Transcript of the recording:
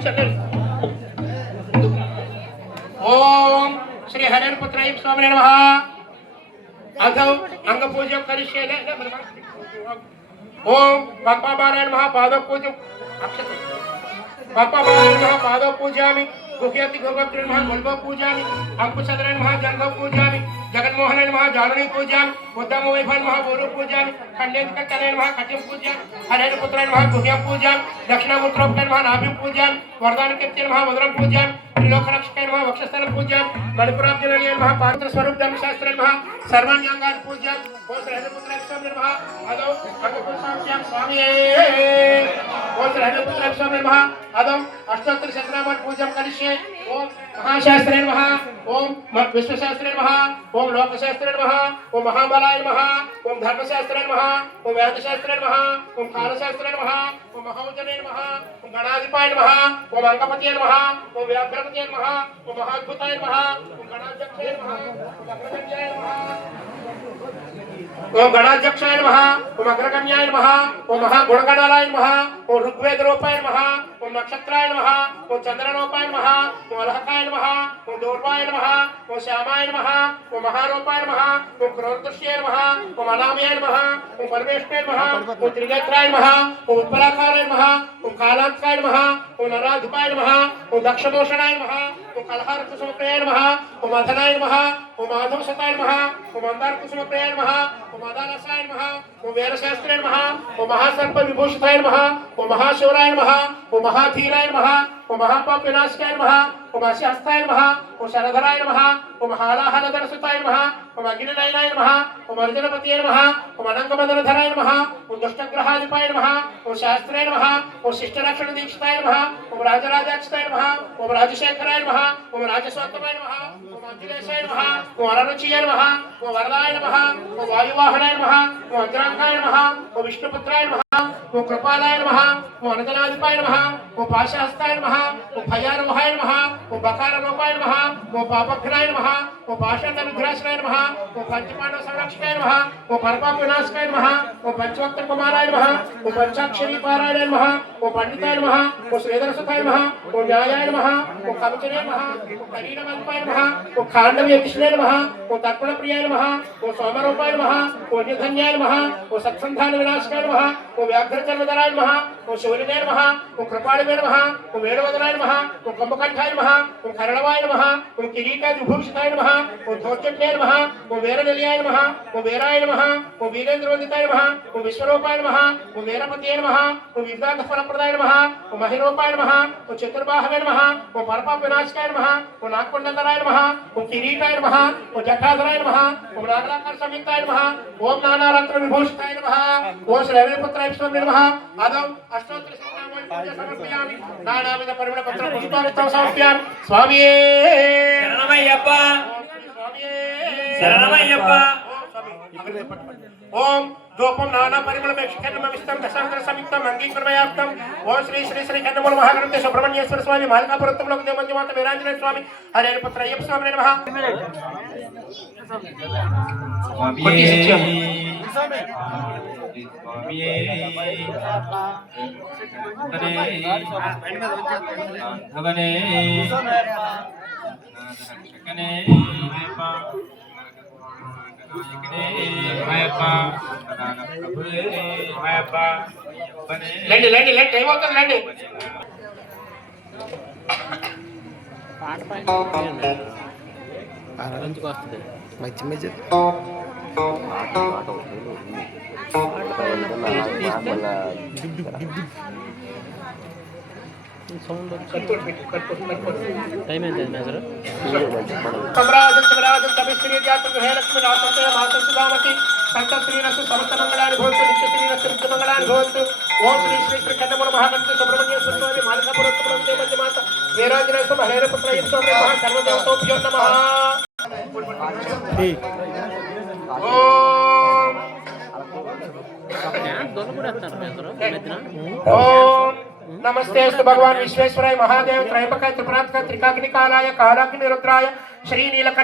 ओम श्री हरिपुत्राय स्वामी नमः। अथो अंग पूजन करिष्ये। ओम बापा बारायण नमः। पाद पूजन बापा बारायण नमः। पाद पूजयामि। गुह्यति गोपत्र नमः। गोल्भ पूजयामि। अंकुशधराय नमः। जंघ पूजयामि। जगन्मोहनाय नमः। जानुनी पूजयामि। उद्धम वैभव नमः। बोरु पूजयामि। खंडेन्द्रकर्ताय नमः। कटिं पूजयामि। हरिपुत्राय नमः। गुह्यं पूजयामि। दक्षिणामूत्रोक्ताय नमः। नाभिं पूजयामि। वरदान कीर्तय नमः। मधुरं पूजयामि। त्रिलोकरक्षकाय नमः। वक्षस्थलं पूजयामि। मणिपुराब्जनलीय नमः। पात्र स्वरूप धर्मशास्त्राय नमः। सर्वाण्यांगानि पूजयामि। ओम श्री हरिपुत्राय स्वामी नमः। अदौ अंगपुष्पाभ्यां स्वामी। ओम श्री हरिपुत्राय स्वामी नमः। अदौ अष्टोत्तर शतनाम पूजन करिष्ये। ओम महाशास्त्राय नमः। ओम विश्वशास्त्राय नमः। ओम लोकशास्त्राय नमः। ओम महाबलाय नमः। ओम धर्मशास्त्राय नमः। ओम वेदशास्त्राय नमः। ओम कालशास्त्राय नमः। ओम महाउजनाय नमः। ओम गणाधिपाय नमः। ओम अंगपतये नमः। ओम व्याघ्रपतये नमः। ओम महाद्भुताय नमः। ओम गणाध्यक्षाय नमः। ओम अग्रगण्याय नमः। ओम गणाध्यक्षाय नमः। ओम अग्रगण्याय नमः। ओम महागुणगणाय नमः। ओम ऋग्वेद रूपाय नमः। ओम नक्षत्राय नमः। ओम चंद्ररूपाय नमः। ओम अलहकाय नमः। ओम दूर्वाय नमः। ओम श्यामाय नमः। ओम महारूपाय नमः। ओम क्रोधदृश्याय नमः। ओम अनामयाय नमः। ओम परमेश्वराय नमः। ओम त्रिनेत्राय नमः। ओम उत्पलाकाराय नमः। ओम कालांतकाय नमः। ओम नराधिपाय नमः। ओम दक्षमोषणाय नमः। ओम कलहार कुसुमप्रियाय नमः। ओम अधनाय नमः। ओम माधवसताय नमः। ओम मंदार कुसुमप्रियाय नमः। ओम अदालसाय नमः। ओम वीरशास्त्राय नमः। ओम महासर्प विभूषिताय नमः। ओम महाशिवराय नमः। ओम महाधीराय नमः। ओम महापाप विनाशकाय नमः। ओम अश्यास्ताय नमः। ओम शरधराय नमः। ओम हालाहलधरसुताय नमः। ओम अग्निनयनाय नमः। ओम अर्जुनपतये नमः। ओम अनंगमदनधराय नमः। ओम दुष्टग्रहाधिपाय नमः। ओम शास्त्राय नमः। ओम शिष्टरक्षण दीक्षिताय नमः। ओम राजराजाक्षिताय नमः। ओम राजशेखराय नमः। ओम राजस्वत्तमाय नमः। ओम अखिलेशाय नमः। ओम अरुचियाय नमः। ओम वरदाय नमः। ओम वायुवाहनाय नमः। ओम अग्रांगाय नमः। ओम विष्णुपुत्राय नमः। ओम कृपालाय नमः। ओम अनंतनाधिपाय नमः। ओम पाशहस्ताय नमः। ओम भयारोहाय नमः। ओम बकाररूपाय नमः। ओम पापघ्नाय नमः। ओम पाषाणविघ्नाश्रयाय नमः। ओम पंचपांडव संरक्षकाय नमः। ओम परपाप विनाशकाय नमः। ओम पंचवक्त्र कुमाराय नमः। ओम पंचाक्षरी पारायणाय नमः। ओम पंडिताय नमः। ओम श्रीधरसुताय नमः। ओम न्यायाय नमः। ओम कवचने नमः। ओम करीडमल्पाय नमः। ओम खांडव्यकृष्णाय नमः। ओम तर्पणप्रियाय नमः। ओम सोमरूपाय नमः। ओम निर्धन्याय नमः। ओम सत्संधान विनाशकाय नमः। ओम व्याघ्रचर्मधराय नमः। ओम शूलिने नमः। ओम कृपाणवे नमः। ओम वेणुवदनाय नमः। ओम कुंभकंठाय नमः। ओम खरणवाय नमः। ओम किरीटादिभूषिताय नमः। ओम धोर्जट्ये नमः। ओम वीरनिलयाय नमः। ओम वीराय नमः। ओम वीरेन्द्रवंदिताय नमः। ओम विश्वरूपाय नमः। ओम वीरपतये नमः। ओम विद्यार्थफलप्रदाय नमः। ओम महिरूपाय नमः। ओम चतुर्बाहवे नमः। ओम परपाप विनाशकाय नमः। ओम नागकुंडलधराय नमः। ओम किरीटाय नमः। ओम जटाधराय नमः। ओम नागराकार संयुक्ताय नमः। ओम नानारत्न विभूषिताय नमः। ओम श्री हरिपुत्राय स्वामी नमः। आदौ अष्टोत्तर शतनामानि पूजा समर्पयामि। नानाविध परिमळ पत्र पुष्पार्चना समर्पयामि। स्वामी शरणमయ్యప్ప शरणमయ్యప్ప ओम धूपम नाना परिमल मेक्षकन्नमविष्टं दशांतर संयुक्तम अंगीकृतमयार्थम। ओम श्री श्री श्री कन्नमूल महागणपति सुब्रह्मण्येश्वर स्वामी मालिकापुरत्तम लोकदेव मंजुमाता वीरांजनेय स्वामी हरिपुत्र अय्यप्प स्वामी नमः। लेंడి लेंడి लेंడి టైం అవుతుంది లేండి. ఆరాధించుకు వస్తుంది మంచి మంచి సౌండ్ టైం ఎంత మేజర్ सम्राजं सम्राजं तमिश्री जातं हे लक्ष्मी नाथं मातं सुदामति संत श्रीरस्तु समस्त मंगलानि भवन्तु नित्य श्रीरस्तु नित्य मंगलानि भवन्तु। ओम श्री श्री श्री कन्नमूल महागणपति सुब्रह्मण्येश्वर स्वामी मालिकापुरत्तम देव मंजुमाता वीरांजनेय स्वामी हरिपुत्र अय्यप्प स्वामी नमः। सर्वदेवताभ्यो नमः। ओम नमस्ते अस्तु भगवान विश्वेश्वराय महादेव त्रयंबकाय त्रिपुरांतकाय त्रिकाग्निकालाय कालाग्नि रुद्राय श्री नीलकंठ